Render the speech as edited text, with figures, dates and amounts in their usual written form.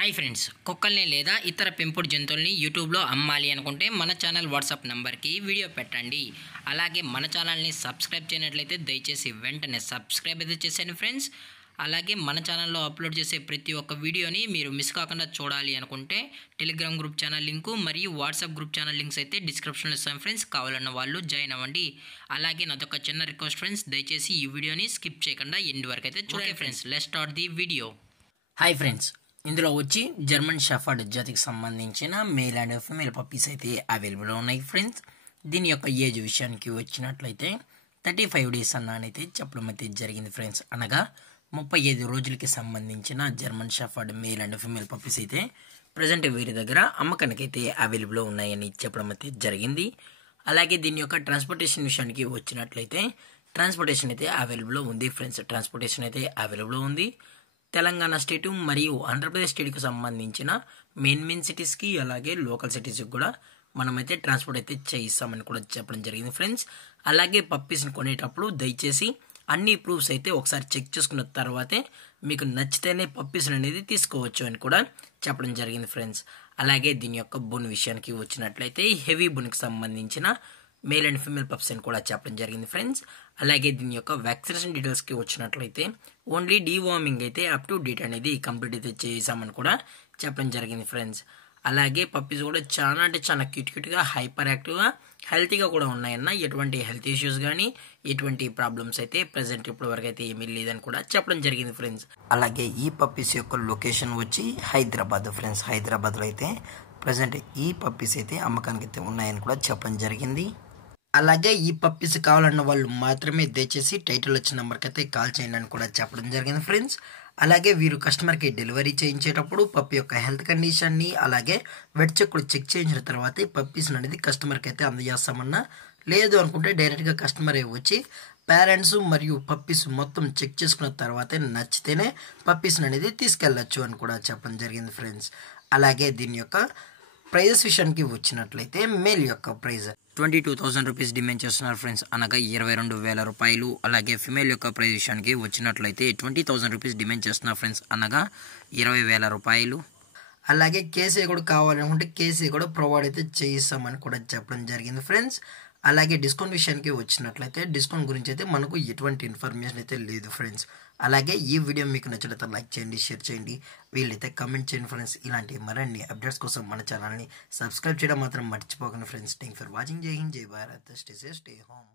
Hi friends, కుక్కల్ని లేదా ఇతర పెంపుడు జంతువుల్ని యూట్యూబ్లో అమ్మాలి అనుకుంటే మన ఛానల్ వాట్సాప్ నెంబర్కి వీడియో పెట్టండి. అలాగే మన ఛానల్ని సబ్స్క్రైబ్ చేయనట్లయితే దయచేసి వెంటనే సబ్స్క్రైబ్ అయితే చేసేయండి ఫ్రెండ్స్. అలాగే మన ఛానల్లో అప్లోడ్ చేసే ప్రతి ఒక్క వీడియోని మీరు మిస్ కాకుండా చూడాలి అనుకుంటే టెలిగ్రామ్ గ్రూప్ ఛానల్ లింకు మరియు వాట్సాప్ గ్రూప్ ఛానల్ లింక్స్ అయితే డిస్క్రిప్షన్లో ఇస్తాను ఫ్రెండ్స్. కావాలన్న వాళ్ళు జాయిన్ అవ్వండి. అలాగే నాదొక చిన్న రిక్వెస్ట్ ఫ్రెండ్స్, దయచేసి ఈ వీడియోని స్కిప్ చేయకుండా ఎండ్ వరకు అయితే చూడండి friends. Let's start the video. Hi friends, ఇందులో వచ్చి జర్మన్ షెఫర్డ్ జాతికి సంబంధించిన మేల్ అండ్ ఫీమేల్ పప్పీస్ అయితే అవైలబుల్ ఉన్నాయి ఫ్రెండ్స్. దీని యొక్క ఏజ్ విషయానికి వచ్చినట్లయితే 35 డేస్ అన్నైతే చెప్పడం అయితే జరిగింది ఫ్రెండ్స్. అనగా 35 రోజులకి సంబంధించిన German shepherd male and female puppies అయితే ప్రజెంట్ వీరి దగ్గర అమ్మకానికి అయితే అవైలబుల్ ఉన్నాయని చెప్పడం అయితే జరిగింది. అలాగే దీని యొక్క ట్రాన్స్పోర్టేషన్ విషయానికి వచ్చినట్లయితే ట్రాన్స్పోర్టేషన్ అయితే అవైలబుల్ ఉంది ఫ్రెండ్స్. ట్రాన్స్పోర్టేషన్ అయితే అవైలబుల్ ఉంది. తెలంగాణ స్టేటు మరియు ఆంధ్రప్రదేశ్ స్టేట్కి సంబంధించిన మెయిన్ సిటీస్కి అలాగే లోకల్ సిటీస్కి కూడా మనమైతే ట్రాన్స్పోర్ట్ అయితే చేయిస్తామని కూడా చెప్పడం జరిగింది ఫ్రెండ్స్. అలాగే పప్పీస్ని కొనేటప్పుడు దయచేసి అన్ని ప్రూఫ్స్ అయితే ఒకసారి చెక్ చేసుకున్న తర్వాతే మీకు నచ్చితేనే పప్పీస్ని అనేది తీసుకోవచ్చు అని కూడా చెప్పడం జరిగింది ఫ్రెండ్స్. అలాగే దీని యొక్క బోన్ విషయానికి వచ్చినట్లయితే హెవీ బోన్కి సంబంధించిన మేల్ అండ్ ఫీమేల్ పప్స్ అని కూడా చెప్పడం జరిగింది ఫ్రెండ్స్. అలాగే దీని యొక్క వ్యాక్సినేషన్ డీటెయిల్స్కి వచ్చినట్లయితే ఓన్లీ డీవార్మింగ్ అయితే అప్ టు డేట్ అనేది కంప్లీట్ అయితే చేసామని కూడా చెప్పడం జరిగింది ఫ్రెండ్స్. అలాగే పప్పీస్ కూడా చాలా అంటే చాలా క్యూట్గా హైపర్ యాక్టివ్గా హెల్తీగా కూడా ఉన్నాయన్న. ఎటువంటి హెల్త్ ఇష్యూస్ కానీ ఎటువంటి ప్రాబ్లమ్స్ అయితే ప్రజెంట్ ఇప్పటి వరకు అయితే ఏమీ లేదని కూడా చెప్పడం జరిగింది ఫ్రెండ్స్. అలాగే ఈ పప్పీస్ యొక్క లొకేషన్ వచ్చి హైదరాబాద్ ఫ్రెండ్స్. హైదరాబాద్లో అయితే ప్రజెంట్ ఈ పప్పీస్ అయితే అమ్మకానికి అయితే ఉన్నాయని కూడా చెప్పడం జరిగింది. అలాగే ఈ పప్పీస్ కావాలన్న వాళ్ళు మాత్రమే దయచేసి టైటిల్ వచ్చిన నెంబర్కి అయితే కాల్ చేయండి అని కూడా చెప్పడం జరిగింది ఫ్రెండ్స్. అలాగే వీరు కస్టమర్కి డెలివరీ చేయించేటప్పుడు పప్పి యొక్క హెల్త్ కండిషన్ని అలాగే వెట్ చెక్ కూడా చెక్ చేయించిన తర్వాత పప్పీస్ అనేది కస్టమర్కి అయితే అందజేస్తామన్నా. లేదు అనుకుంటే డైరెక్ట్గా కస్టమరే వచ్చి పేరెంట్స్ మరియు పప్పీస్ మొత్తం చెక్ చేసుకున్న తర్వాతే నచ్చితేనే పప్పీస్ అనేది తీసుకెళ్ళచ్చు అని కూడా చెప్పడం జరిగింది ఫ్రెండ్స్. అలాగే దీని యొక్క ప్రైజెస్ విషయానికి వచ్చినట్లయితే మేల్ యొక్క ప్రైజ్ 22,000 రూపీస్ డిమాండ్ చేస్తున్నారు ఫ్రెండ్స్, అనగా 22,000 రూపాయలు. అలాగే ఫిమేల్ యొక్క ప్రైజ్ విషయానికి వచ్చినట్లయితే 20,000 రూపీస్ డిమాండ్ చేస్తున్నారు ఫ్రెండ్స్, అనగా 20,000 రూపాయలు. అలాగే కేసీ కూడా కావాలనుకుంటే కేసీ కూడా ప్రొవైడ్ అయితే చేయిస్తామని కూడా చెప్పడం జరిగింది ఫ్రెండ్స్. అలాగే డిస్కౌంట్ విషయానికి వచ్చినట్లయితే డిస్కౌంట్ గురించి అయితే మనకు ఎటువంటి ఇన్ఫర్మేషన్ అయితే లేదు ఫ్రెండ్స్. అలాగే ఈ వీడియో మీకు నచ్చినట్లయితే లైక్ చేయండి, షేర్ చేయండి, వీళ్ళైతే కమెంట్ చేయండి ఫ్రెండ్స్. ఇలాంటి మరిన్ని అప్డేట్స్ కోసం మన ఛానల్ని సబ్స్క్రైబ్ చేయడం మాత్రం మర్చిపోకండి ఫ్రెండ్స్. Thank for watching. జై హింద్, జై Bharat, stay safe, stay home.